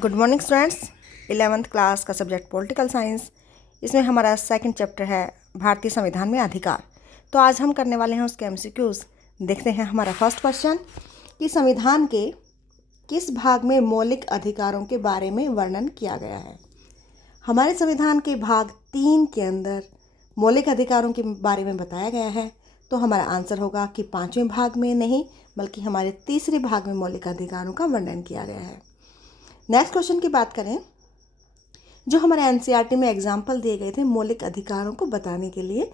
Good morning students. 11th class का subject political science, इसमें हमारा सेकंड चैप्टर है भारतीय संविधान में अधिकार। तो आज हम करने वाले हैं उसके एमसीक्यूज। देखते हैं हमारा फर्स्ट क्वेश्चन कि संविधान के किस भाग में मौलिक अधिकारों के बारे में वर्णन किया गया है। हमारे संविधान के भाग 3 के अंदर मौलिक अधिकारों के बारे में बताया गया है। तो हमारा आंसर होगा कि 5वें भाग में नहीं बल्कि हमारे तीसरे भाग में मौलिक अधिकारों का वर्णन किया गया है। नेक्स्ट क्वेश्चन की बात करें, जो हमारे एनसीईआरटी में एग्जाम्पल दिए गए थे मौलिक अधिकारों को बताने के लिए,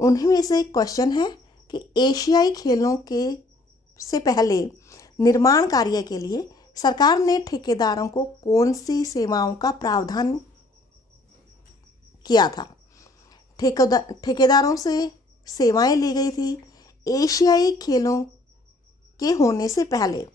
उन्हीं में से एक क्वेश्चन है कि एशियाई खेलों के से पहले निर्माण कार्य के लिए सरकार ने ठेकेदारों को कौन सी सेवाओं का प्रावधान किया था। ठेकेदारों से सेवाएं ली गई थी एशियाई खेलों के होने से पहले।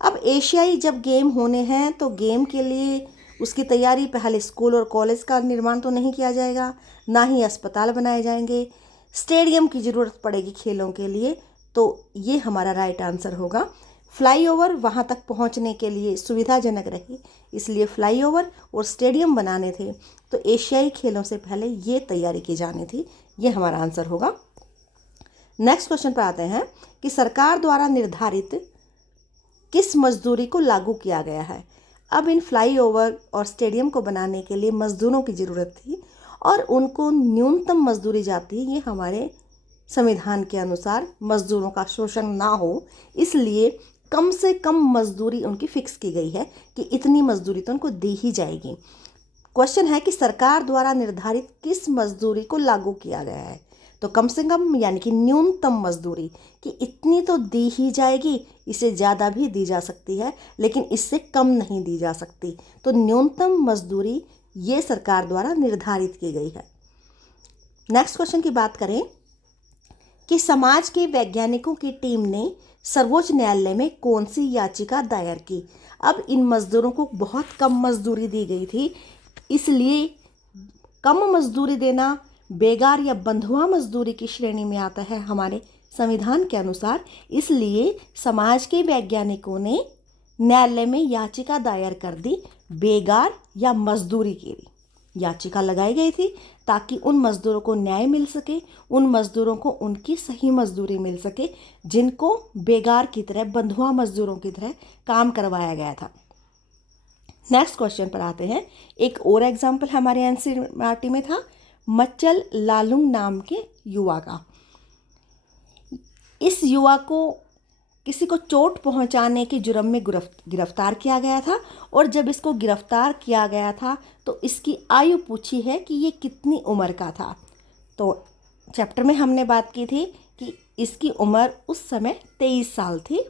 अब एशियाई जब गेम होने हैं तो गेम के लिए उसकी तैयारी पहले स्कूल और कॉलेज का निर्माण तो नहीं किया जाएगा, ना ही अस्पताल बनाए जाएंगे, स्टेडियम की ज़रूरत पड़ेगी खेलों के लिए। तो ये हमारा राइट आंसर होगा। फ्लाईओवर वहाँ तक पहुँचने के लिए सुविधाजनक रही, इसलिए फ्लाईओवर और स्टेडियम बनाने थे। तो एशियाई खेलों से पहले ये तैयारी की जानी थी, ये हमारा आंसर होगा। नेक्स्ट क्वेश्चन पर आते हैं कि सरकार द्वारा निर्धारित किस मजदूरी को लागू किया गया है। अब इन फ्लाईओवर और स्टेडियम को बनाने के लिए मजदूरों की ज़रूरत थी और उनको न्यूनतम मजदूरी जाती है। ये हमारे संविधान के अनुसार मजदूरों का शोषण ना हो, इसलिए कम से कम मजदूरी उनकी फिक्स की गई है कि इतनी मजदूरी तो उनको दी ही जाएगी। क्वेश्चन है कि सरकार द्वारा निर्धारित किस मजदूरी को लागू किया गया है। तो कम से कम यानी कि न्यूनतम मजदूरी कि इतनी तो दी ही जाएगी, इसे ज़्यादा भी दी जा सकती है लेकिन इससे कम नहीं दी जा सकती। तो न्यूनतम मजदूरी ये सरकार द्वारा निर्धारित की गई है। नेक्स्ट क्वेश्चन की बात करें कि समाज के वैज्ञानिकों की टीम ने सर्वोच्च न्यायालय में कौन सी याचिका दायर की। अब इन मजदूरों को बहुत कम मजदूरी दी गई थी, इसलिए कम मजदूरी देना बेगार या बंधुआ मजदूरी की श्रेणी में आता है हमारे संविधान के अनुसार। इसलिए समाज के वैज्ञानिकों ने न्यायालय में याचिका दायर कर दी बेगार या मजदूरी के लिए। याचिका लगाई गई थी ताकि उन मजदूरों को न्याय मिल सके, उन मजदूरों को उनकी सही मजदूरी मिल सके जिनको बेगार की तरह, बंधुआ मजदूरों की तरह काम करवाया गया था। नेक्स्ट क्वेश्चन पर आते हैं। एक और एग्जाम्पल हमारे एनसीईआरटी में था मच्चल लालुंग नाम के युवा का। इस युवा को किसी को चोट पहुंचाने के जुर्म में गिरफ्तार किया गया था और जब इसको गिरफ्तार किया गया था तो इसकी आयु पूछी है कि ये कितनी उम्र का था। तो चैप्टर में हमने बात की थी कि इसकी उम्र उस समय 23 साल थी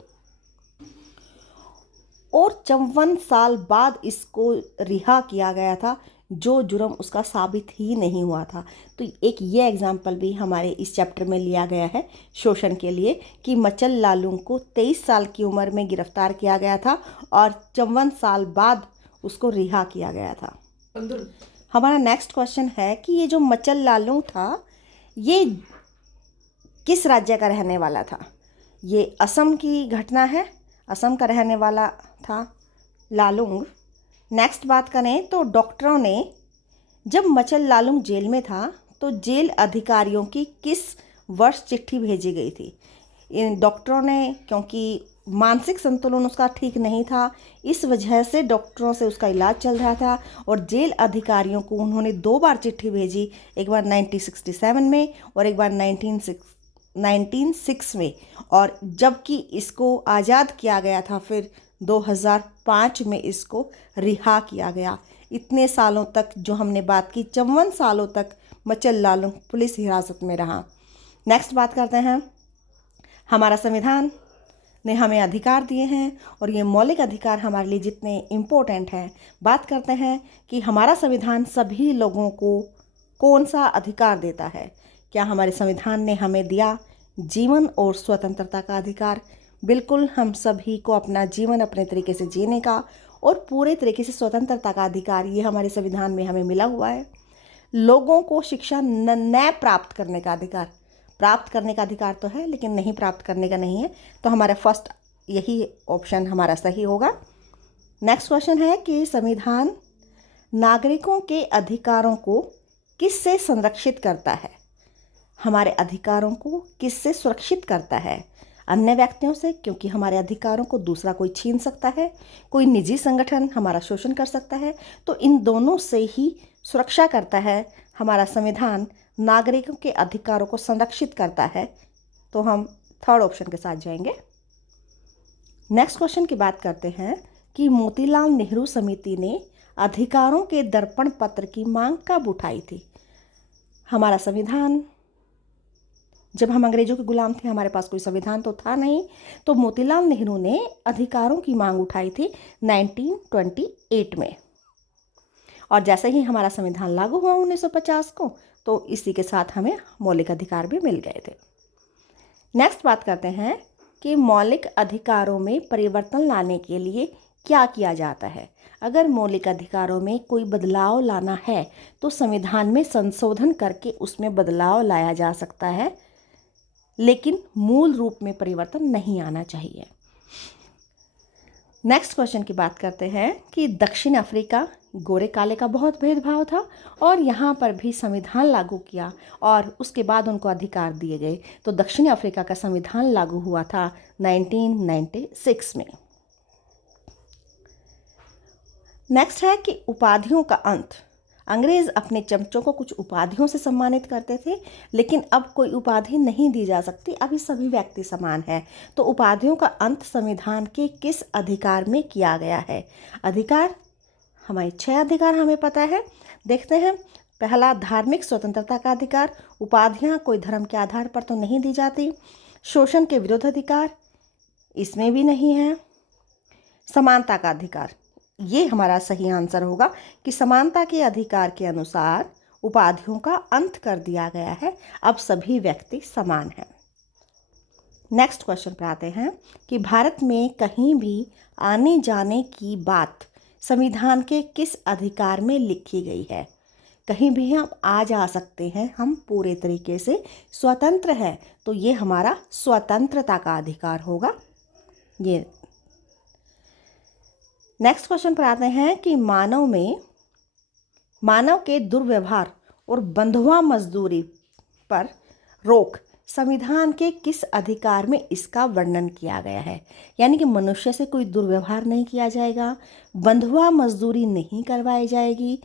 और 54 साल बाद इसको रिहा किया गया था, जो जुर्म उसका साबित ही नहीं हुआ था। तो एक ये एग्जाम्पल भी हमारे इस चैप्टर में लिया गया है शोषण के लिए कि मच्चल लालुंग को 23 साल की उम्र में गिरफ्तार किया गया था और 54 साल बाद उसको रिहा किया गया था। हमारा नेक्स्ट क्वेश्चन है कि ये जो मच्चल लालुंग था ये किस राज्य का रहने वाला था। ये असम की घटना है, असम का रहने वाला था लालुंग। नेक्स्ट बात करें तो डॉक्टरों ने जब मच्चल लालुंग जेल में था तो जेल अधिकारियों की किस वर्ष चिट्ठी भेजी गई थी। इन डॉक्टरों ने, क्योंकि मानसिक संतुलन उसका ठीक नहीं था, इस वजह से डॉक्टरों से उसका इलाज चल रहा था और जेल अधिकारियों को उन्होंने 2 बार चिट्ठी भेजी, एक बार 1967 में और एक बार 1906 में। और जबकि इसको आज़ाद किया गया था फिर 2005 में इसको रिहा किया गया। इतने सालों तक जो हमने बात की, 54 सालों तक मच्चल लालुंग पुलिस हिरासत में रहा। नेक्स्ट बात करते हैं, हमारा संविधान ने हमें अधिकार दिए हैं और ये मौलिक अधिकार हमारे लिए जितने इम्पोर्टेंट हैं। बात करते हैं कि हमारा संविधान सभी लोगों को कौन सा अधिकार देता है। क्या हमारे संविधान ने हमें दिया जीवन और स्वतंत्रता का अधिकार। बिल्कुल, हम सभी को अपना जीवन अपने तरीके से जीने का और पूरे तरीके से स्वतंत्रता का अधिकार ये हमारे संविधान में हमें मिला हुआ है। लोगों को शिक्षा न प्राप्त करने का अधिकार, प्राप्त करने का अधिकार तो है लेकिन नहीं प्राप्त करने का नहीं है। तो हमारा फर्स्ट यही ऑप्शन हमारा सही होगा। नेक्स्ट क्वेश्चन है कि संविधान नागरिकों के अधिकारों को किससे संरक्षित करता है? हमारे अधिकारों को किससे सुरक्षित करता है? अन्य व्यक्तियों से, क्योंकि हमारे अधिकारों को दूसरा कोई छीन सकता है, कोई निजी संगठन हमारा शोषण कर सकता है, तो इन दोनों से ही सुरक्षा करता है हमारा संविधान, नागरिकों के अधिकारों को संरक्षित करता है। तो हम थर्ड ऑप्शन के साथ जाएंगे। नेक्स्ट क्वेश्चन की बात करते हैं कि मोतीलाल नेहरू समिति ने अधिकारों के दर्पण पत्र की मांग कब उठाई थी? हमारा संविधान, जब हम अंग्रेजों के गुलाम थे, हमारे पास कोई संविधान तो था नहीं, तो मोतीलाल नेहरू ने अधिकारों की मांग उठाई थी 1928 में। और जैसे ही हमारा संविधान लागू हुआ 1950 को, तो इसी के साथ हमें मौलिक अधिकार भी मिल गए थे। नेक्स्ट बात करते हैं कि मौलिक अधिकारों में परिवर्तन लाने के लिए क्या किया जाता है? अगर मौलिक अधिकारों में कोई बदलाव लाना है तो संविधान में संशोधन करके उसमें बदलाव लाया जा सकता है, लेकिन मूल रूप में परिवर्तन नहीं आना चाहिए। नेक्स्ट क्वेश्चन की बात करते हैं कि दक्षिण अफ्रीका गोरे काले का बहुत भेदभाव था और यहाँ पर भी संविधान लागू किया और उसके बाद उनको अधिकार दिए गए। तो दक्षिण अफ्रीका का संविधान लागू हुआ था 1996 में। नेक्स्ट है कि उपाधियों का अंत। अंग्रेज अपने चमचों को कुछ उपाधियों से सम्मानित करते थे, लेकिन अब कोई उपाधि नहीं दी जा सकती, अभी सभी व्यक्ति समान हैं। तो उपाधियों का अंत संविधान के किस अधिकार में किया गया है? अधिकार, हमारे 6 अधिकार हमें पता है, देखते हैं। पहला, धार्मिक स्वतंत्रता का अधिकार, उपाधियां कोई धर्म के आधार पर तो नहीं दी जाती। शोषण के विरुद्ध अधिकार, इसमें भी नहीं है। समानता का अधिकार, ये हमारा सही आंसर होगा कि समानता के अधिकार के अनुसार उपाधियों का अंत कर दिया गया है, अब सभी व्यक्ति समान हैं। नेक्स्ट क्वेश्चन पर आते हैं कि भारत में कहीं भी आने जाने की बात संविधान के किस अधिकार में लिखी गई है? कहीं भी हम आ जा सकते हैं, हम पूरे तरीके से स्वतंत्र हैं, तो ये हमारा स्वतंत्रता का अधिकार होगा। ये नेक्स्ट क्वेश्चन पर आते हैं कि मानव के दुर्व्यवहार और बंधुआ मजदूरी पर रोक संविधान के किस अधिकार में इसका वर्णन किया गया है? यानी कि मनुष्य से कोई दुर्व्यवहार नहीं किया जाएगा, बंधुआ मजदूरी नहीं करवाई जाएगी,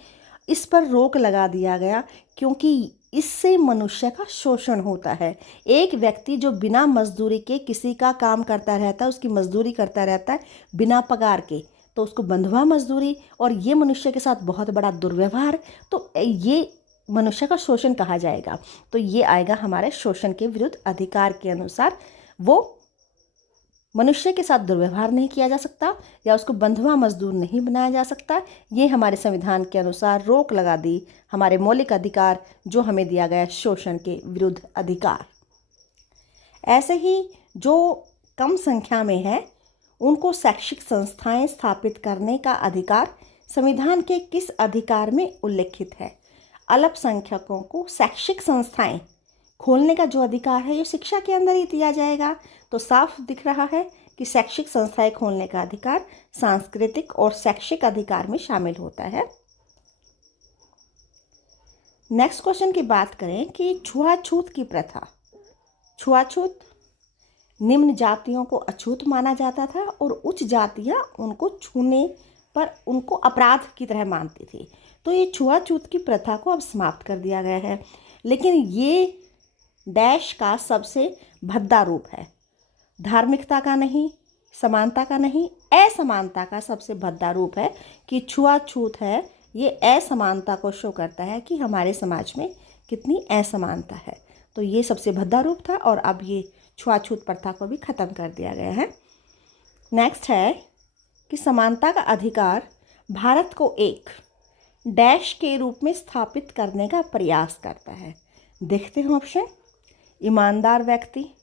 इस पर रोक लगा दिया गया, क्योंकि इससे मनुष्य का शोषण होता है। एक व्यक्ति जो बिना मजदूरी के किसी का काम करता रहता है, उसकी मजदूरी करता रहता है बिना पगार के, तो उसको बंधुआ मजदूरी, और ये मनुष्य के साथ बहुत बड़ा दुर्व्यवहार, तो ये मनुष्य का शोषण कहा जाएगा। तो ये आएगा हमारे शोषण के विरुद्ध अधिकार के अनुसार। वो मनुष्य के साथ दुर्व्यवहार नहीं किया जा सकता या उसको बंधुआ मजदूर नहीं बनाया जा सकता। ये हमारे संविधान के अनुसार रोक लगा दी हमारे मौलिक अधिकार जो हमें दिया गया शोषण के विरुद्ध अधिकार। ऐसे ही जो कम संख्या में है उनको शैक्षिक संस्थाएं स्थापित करने का अधिकार संविधान के किस अधिकार में उल्लिखित है? अल्पसंख्यकों को शैक्षिक संस्थाएं खोलने का जो अधिकार है ये शिक्षा के अंदर ही दिया जाएगा। तो साफ दिख रहा है कि शैक्षिक संस्थाएं खोलने का अधिकार सांस्कृतिक और शैक्षिक अधिकार में शामिल होता है। नेक्स्ट क्वेश्चन की बात करें कि छुआछूत की प्रथा। छुआछूत, निम्न जातियों को अछूत माना जाता था और उच्च जातियां उनको छूने पर उनको अपराध की तरह मानती थी। तो ये छुआछूत की प्रथा को अब समाप्त कर दिया गया है, लेकिन ये डैश का सबसे भद्दा रूप है, धार्मिकता का नहीं, समानता का नहीं, असमानता का सबसे भद्दा रूप है कि छुआछूत है। ये असमानता को शो करता है कि हमारे समाज में कितनी असमानता है। तो ये सबसे भद्दा रूप था और अब ये छुआछूत प्रथा को भी ख़त्म कर दिया गया है। नेक्स्ट है कि समानता का अधिकार भारत को एक डैश के रूप में स्थापित करने का प्रयास करता है। देखते हैं ऑप्शन। ईमानदार व्यक्ति,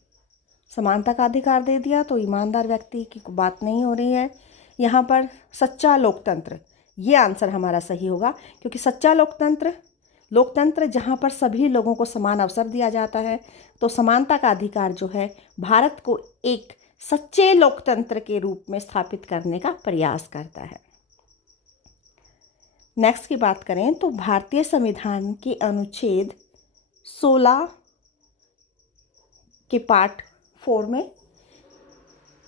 समानता का अधिकार दे दिया तो ईमानदार व्यक्ति की बात नहीं हो रही है यहाँ पर। सच्चा लोकतंत्र, ये आंसर हमारा सही होगा, क्योंकि सच्चा लोकतंत्र जहाँ पर सभी लोगों को समान अवसर दिया जाता है। तो समानता का अधिकार जो है भारत को एक सच्चे लोकतंत्र के रूप में स्थापित करने का प्रयास करता है। नेक्स्ट की बात करें तो भारतीय संविधान के अनुच्छेद 16 के पार्ट 4 में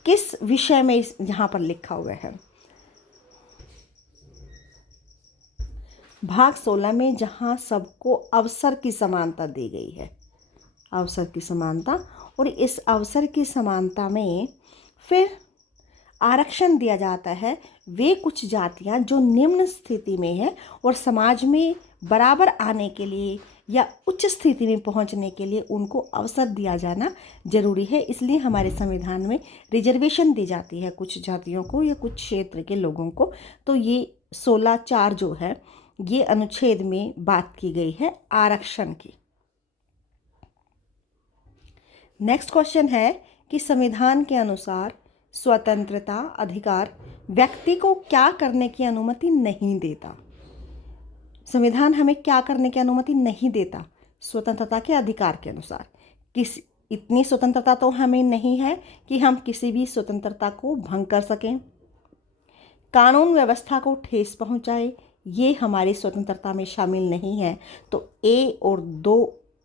किस विषय में यहाँ पर लिखा हुआ है? भाग 16 में जहाँ सबको अवसर की समानता दी गई है, अवसर की समानता, और इस अवसर की समानता में फिर आरक्षण दिया जाता है वे कुछ जातियां जो निम्न स्थिति में है और समाज में बराबर आने के लिए या उच्च स्थिति में पहुंचने के लिए उनको अवसर दिया जाना जरूरी है। इसलिए हमारे संविधान में रिजर्वेशन दी जाती है कुछ जातियों को या कुछ क्षेत्र के लोगों को। तो ये 16(4) जो है ये अनुच्छेद में बात की गई है आरक्षण की। नेक्स्ट क्वेश्चन है कि संविधान के अनुसार स्वतंत्रता अधिकार व्यक्ति को क्या करने की अनुमति नहीं देता? संविधान हमें क्या करने की अनुमति नहीं देता स्वतंत्रता के अधिकार के अनुसार? इतनी स्वतंत्रता तो हमें नहीं है कि हम किसी भी स्वतंत्रता को भंग कर सकें, कानून व्यवस्था को ठेस पहुंचाए, ये हमारी स्वतंत्रता में शामिल नहीं है। तो ए और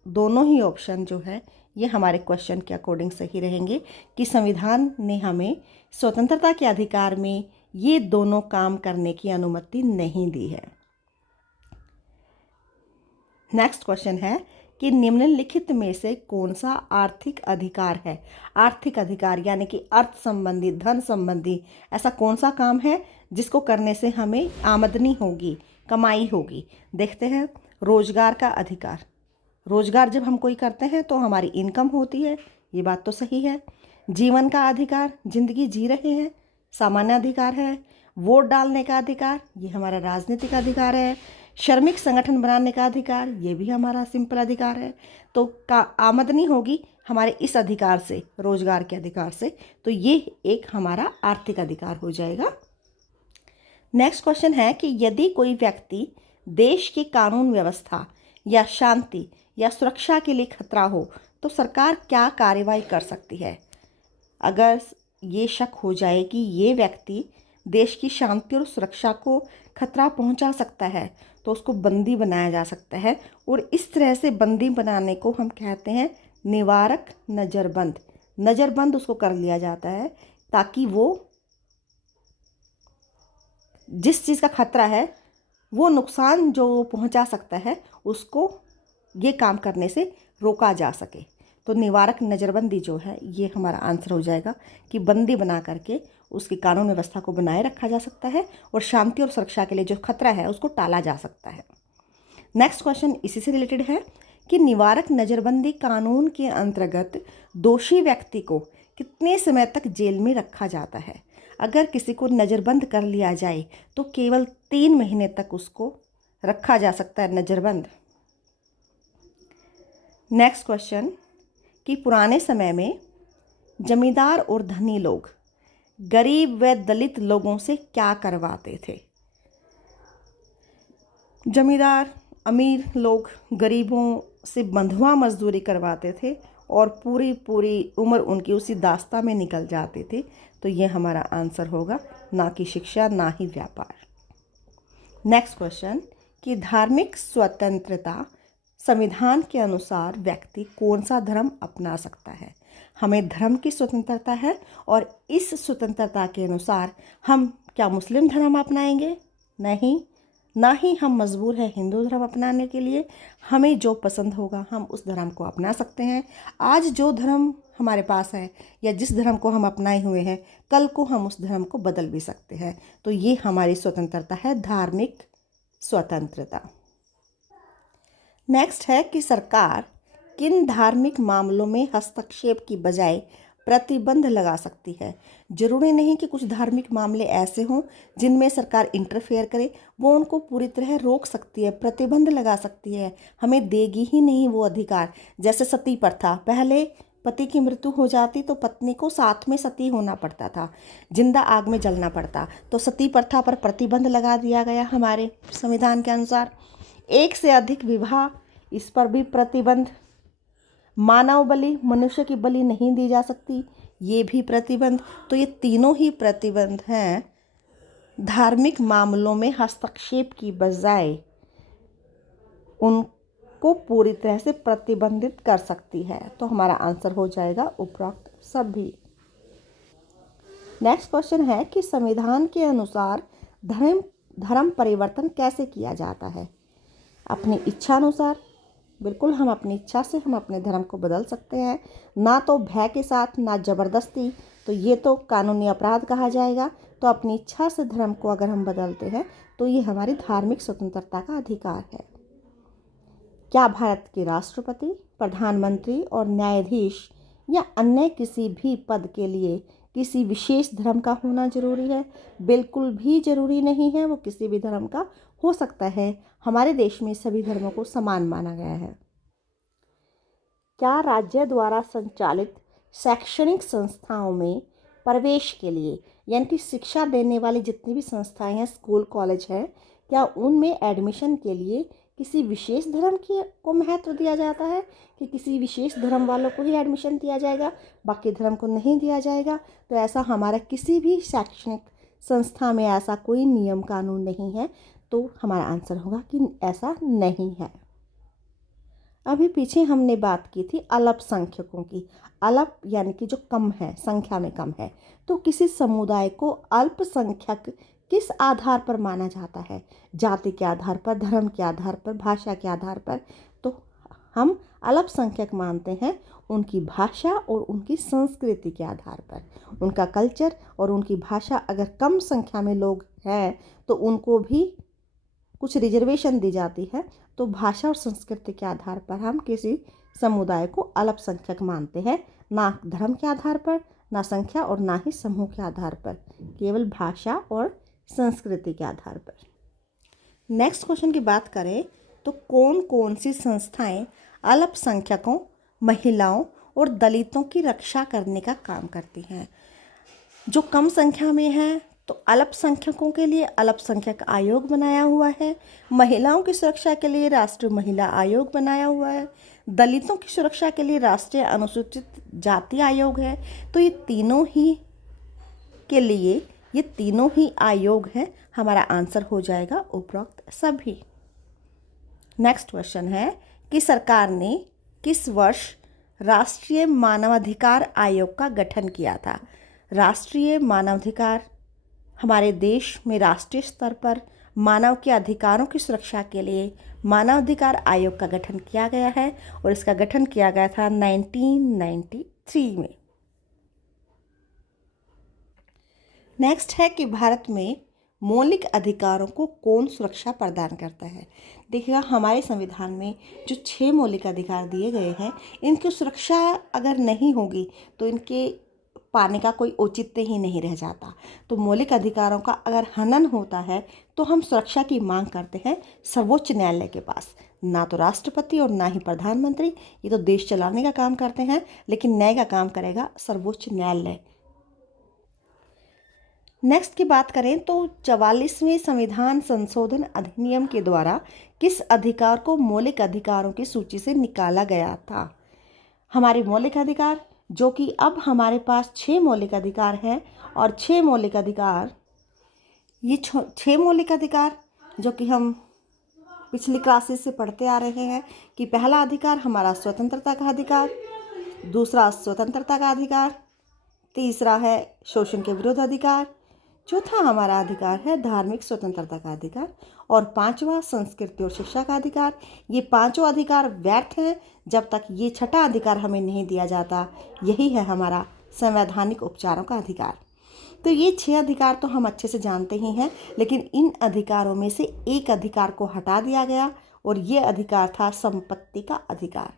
दोनों ही ऑप्शन जो है ये हमारे क्वेश्चन के अकॉर्डिंग सही रहेंगे कि संविधान ने हमें स्वतंत्रता के अधिकार में ये दोनों काम करने की अनुमति नहीं दी है। नेक्स्ट क्वेश्चन है कि निम्नलिखित में से कौन सा आर्थिक अधिकार है? आर्थिक अधिकार यानी कि अर्थ संबंधी, धन संबंधी ऐसा कौन सा काम है जिसको करने से हमें आमदनी होगी, कमाई होगी? देखते हैं। रोजगार का अधिकार, रोजगार जब हम कोई करते हैं तो हमारी इनकम होती है, ये बात तो सही है। जीवन का अधिकार, जिंदगी जी रहे हैं, सामान्य अधिकार है। वोट डालने का अधिकार, ये हमारा राजनीतिक अधिकार है। श्रमिक संगठन बनाने का अधिकार, ये भी हमारा सिंपल अधिकार है। तो आमदनी होगी हमारे इस अधिकार से, रोजगार के अधिकार से, तो ये एक हमारा आर्थिक अधिकार हो जाएगा। नेक्स्ट क्वेश्चन है कि यदि कोई व्यक्ति देश की कानून व्यवस्था या शांति या सुरक्षा के लिए खतरा हो तो सरकार क्या कार्रवाई कर सकती है? अगर ये शक हो जाए कि ये व्यक्ति देश की शांति और सुरक्षा को खतरा पहुंचा सकता है तो उसको बंदी बनाया जा सकता है, और इस तरह से बंदी बनाने को हम कहते हैं निवारक नज़रबंद। नज़रबंद उसको कर लिया जाता है ताकि वो जिस चीज़ का खतरा है, वो नुकसान जो पहुंचा सकता है, उसको ये काम करने से रोका जा सके। तो निवारक नज़रबंदी जो है ये हमारा आंसर हो जाएगा कि बंदी बना करके उसकी कानून व्यवस्था को बनाए रखा जा सकता है और शांति और सुरक्षा के लिए जो खतरा है उसको टाला जा सकता है। नेक्स्ट क्वेश्चन इसी से रिलेटेड है कि निवारक नज़रबंदी कानून के अंतर्गत दोषी व्यक्ति को कितने समय तक जेल में रखा जाता है? अगर किसी को नज़रबंद कर लिया जाए तो केवल 3 महीने तक उसको रखा जा सकता है नज़रबंद। नेक्स्ट क्वेश्चन कि पुराने समय में जमींदार और धनी लोग गरीब व दलित लोगों से क्या करवाते थे? जमींदार अमीर लोग गरीबों से बंधुआ मजदूरी करवाते थे और पूरी उम्र उनकी उसी दास्ता में निकल जाते थे। तो ये हमारा आंसर होगा, ना कि शिक्षा ना ही व्यापार। नेक्स्ट क्वेश्चन कि धार्मिक स्वतंत्रता संविधान के अनुसार व्यक्ति कौन सा धर्म अपना सकता है? हमें धर्म की स्वतंत्रता है और इस स्वतंत्रता के अनुसार हम क्या मुस्लिम धर्म अपनाएंगे? नहीं, ना ही हम मजबूर हैं हिंदू धर्म अपनाने के लिए। हमें जो पसंद होगा हम उस धर्म को अपना सकते हैं। आज जो धर्म हमारे पास है या जिस धर्म को हम अपनाए हुए हैं, कल को हम उस धर्म को बदल भी सकते हैं। तो ये हमारी स्वतंत्रता है, धार्मिक स्वतंत्रता। नेक्स्ट है कि सरकार किन धार्मिक मामलों में हस्तक्षेप की बजाय प्रतिबंध लगा सकती है? जरूरी नहीं कि कुछ धार्मिक मामले ऐसे हों जिनमें सरकार इंटरफेयर करे, वो उनको पूरी तरह रोक सकती है, प्रतिबंध लगा सकती है, हमें देगी ही नहीं वो अधिकार। जैसे सती प्रथा, पहले पति की मृत्यु हो जाती तो पत्नी को साथ में सती होना पड़ता था, जिंदा आग में जलना पड़ता। तो सती प्रथा पर प्रतिबंध लगा दिया गया हमारे संविधान के अनुसार। एक से अधिक विवाह, इस पर भी प्रतिबंध। मानव बलि, मनुष्य की बलि नहीं दी जा सकती, ये भी प्रतिबंध। तो ये तीनों ही प्रतिबंध हैं धार्मिक मामलों में हस्तक्षेप की बजाय उनको पूरी तरह से प्रतिबंधित कर सकती है। तो हमारा आंसर हो जाएगा उपरोक्त सभी। नेक्स्ट क्वेश्चन है कि संविधान के अनुसार धर्म परिवर्तन कैसे किया जाता है? अपनी इच्छा अनुसार। बिल्कुल, हम अपनी इच्छा से हम अपने धर्म को बदल सकते हैं, ना तो भय के साथ, ना ज़बरदस्ती। तो ये तो कानूनी अपराध कहा जाएगा। तो अपनी इच्छा से धर्म को अगर हम बदलते हैं तो ये हमारी धार्मिक स्वतंत्रता का अधिकार है। क्या भारत के राष्ट्रपति, प्रधानमंत्री और न्यायाधीश या अन्य किसी भी पद के लिए किसी विशेष धर्म का होना जरूरी है? बिल्कुल भी जरूरी नहीं है। वो किसी भी धर्म का हो सकता है। हमारे देश में सभी धर्मों को समान माना गया है। क्या राज्य द्वारा संचालित शैक्षणिक संस्थाओं में प्रवेश के लिए, यानी कि शिक्षा देने वाली जितनी भी संस्थाएं हैं, स्कूल कॉलेज हैं, क्या उनमें एडमिशन के लिए किसी विशेष धर्म को महत्व दिया जाता है कि किसी विशेष धर्म वालों को ही एडमिशन दिया जाएगा, बाकी धर्म को नहीं दिया जाएगा? तो ऐसा हमारा किसी भी शैक्षणिक संस्था में ऐसा कोई नियम कानून नहीं है। तो हमारा आंसर होगा कि ऐसा नहीं है। अभी पीछे हमने बात की थी अल्पसंख्यकों की। अल्प यानी कि जो कम है, संख्या में कम है। तो किसी समुदाय को अल्पसंख्यक किस आधार पर माना जाता है? जाति के आधार पर, धर्म के आधार पर, भाषा के आधार पर। तो हम अल्पसंख्यक मानते हैं उनकी भाषा और उनकी संस्कृति के आधार पर। उनका कल्चर और उनकी भाषा, अगर कम संख्या में लोग हैं तो उनको भी कुछ रिजर्वेशन दी जाती है। तो भाषा और संस्कृति के आधार पर हम किसी समुदाय को अल्पसंख्यक मानते हैं, ना धर्म के आधार पर, ना संख्या और ना ही समूह के आधार पर, केवल भाषा और संस्कृति के आधार पर। नेक्स्ट क्वेश्चन की बात करें तो कौन कौन सी संस्थाएं अल्पसंख्यकों, महिलाओं और दलितों की रक्षा करने का काम करती हैं? जो कम संख्या में हैं तो अल्पसंख्यकों के लिए अल्पसंख्यक आयोग बनाया हुआ है, महिलाओं की सुरक्षा के लिए राष्ट्रीय महिला आयोग बनाया हुआ है, दलितों की सुरक्षा के लिए राष्ट्रीय अनुसूचित जाति आयोग है। तो ये तीनों ही आयोग हैं। हमारा आंसर हो जाएगा उपरोक्त सभी। नेक्स्ट क्वेश्चन है कि सरकार ने किस वर्ष राष्ट्रीय मानवाधिकार आयोग का गठन किया था? राष्ट्रीय मानवाधिकार, हमारे देश में राष्ट्रीय स्तर पर मानव के अधिकारों की सुरक्षा के लिए मानवाधिकार आयोग का गठन किया गया है और इसका गठन किया गया था 1993 में। नेक्स्ट है कि भारत में मौलिक अधिकारों को कौन सुरक्षा प्रदान करता है? देखिएगा, हमारे संविधान में जो 6 मौलिक अधिकार दिए गए हैं, इनकी सुरक्षा अगर नहीं होगी तो इनके पाने का कोई औचित्य ही नहीं रह जाता। तो मौलिक अधिकारों का अगर हनन होता है तो हम सुरक्षा की मांग करते हैं सर्वोच्च न्यायालय के पास। ना तो राष्ट्रपति और ना ही प्रधानमंत्री, ये तो देश चलाने का काम करते हैं, लेकिन न्याय का काम करेगा सर्वोच्च न्यायालय। नेक्स्ट की बात करें तो 44वें संविधान संशोधन अधिनियम के द्वारा किस अधिकार को मौलिक अधिकारों की सूची से निकाला गया था? हमारे मौलिक अधिकार, जो कि अब हमारे पास 6 मौलिक अधिकार हैं, और 6 मौलिक अधिकार, ये 6 मौलिक अधिकार जो कि हम पिछली क्लासेस से पढ़ते आ रहे हैं कि पहला अधिकार हमारा स्वतंत्रता का अधिकार, दूसरा स्वतंत्रता का अधिकार, तीसरा है शोषण के विरुद्ध अधिकार, चौथा हमारा अधिकार है धार्मिक स्वतंत्रता का अधिकार, और 5वां संस्कृति और शिक्षा का अधिकार। ये पांचों अधिकार व्यर्थ हैं जब तक ये छठा अधिकार हमें नहीं दिया जाता। यही है हमारा संवैधानिक उपचारों का अधिकार। तो ये 6 अधिकार तो हम अच्छे से जानते ही हैं, लेकिन इन अधिकारों में से एक अधिकार को हटा दिया गया और ये अधिकार था संपत्ति का अधिकार।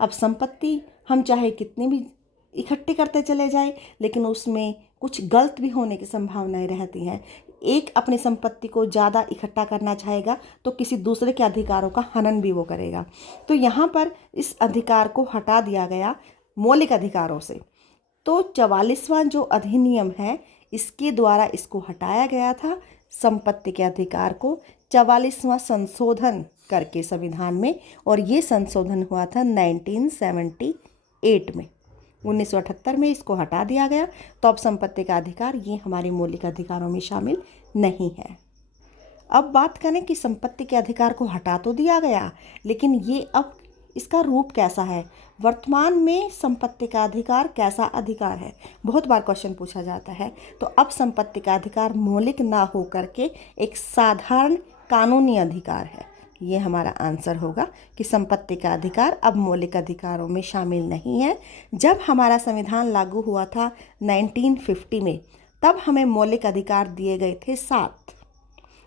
अब संपत्ति हम चाहे कितनी भी इकट्ठी करते चले जाएं, लेकिन उसमें कुछ गलत भी होने की संभावनाएं रहती हैं। एक अपनी संपत्ति को ज़्यादा इकट्ठा करना चाहेगा तो किसी दूसरे के अधिकारों का हनन भी वो करेगा। तो यहाँ पर इस अधिकार को हटा दिया गया मौलिक अधिकारों से। तो 44वां जो अधिनियम है, इसके द्वारा इसको हटाया गया था, संपत्ति के अधिकार को 44वां संशोधन करके संविधान में, और ये संशोधन हुआ था 1978 में। 1978 में इसको हटा दिया गया। तो अब संपत्ति का अधिकार ये हमारे मौलिक अधिकारों में शामिल नहीं है। अब बात करें कि संपत्ति के अधिकार को हटा तो दिया गया, लेकिन ये अब इसका रूप कैसा है, वर्तमान में संपत्ति का अधिकार कैसा अधिकार है, बहुत बार क्वेश्चन पूछा जाता है। तो अब संपत्ति का अधिकार मौलिक ना हो करके एक साधारण कानूनी अधिकार है। ये हमारा आंसर होगा कि संपत्ति का अधिकार अब मौलिक अधिकारों में शामिल नहीं है। जब हमारा संविधान लागू हुआ था 1950 में, तब हमें मौलिक अधिकार दिए गए थे 7,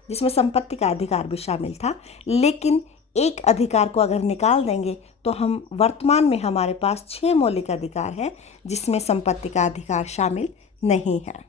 जिसमें संपत्ति का अधिकार भी शामिल था। लेकिन एक अधिकार को अगर निकाल देंगे तो हम वर्तमान में हमारे पास 6 मौलिक अधिकार हैं, जिसमें संपत्ति का अधिकार शामिल नहीं है।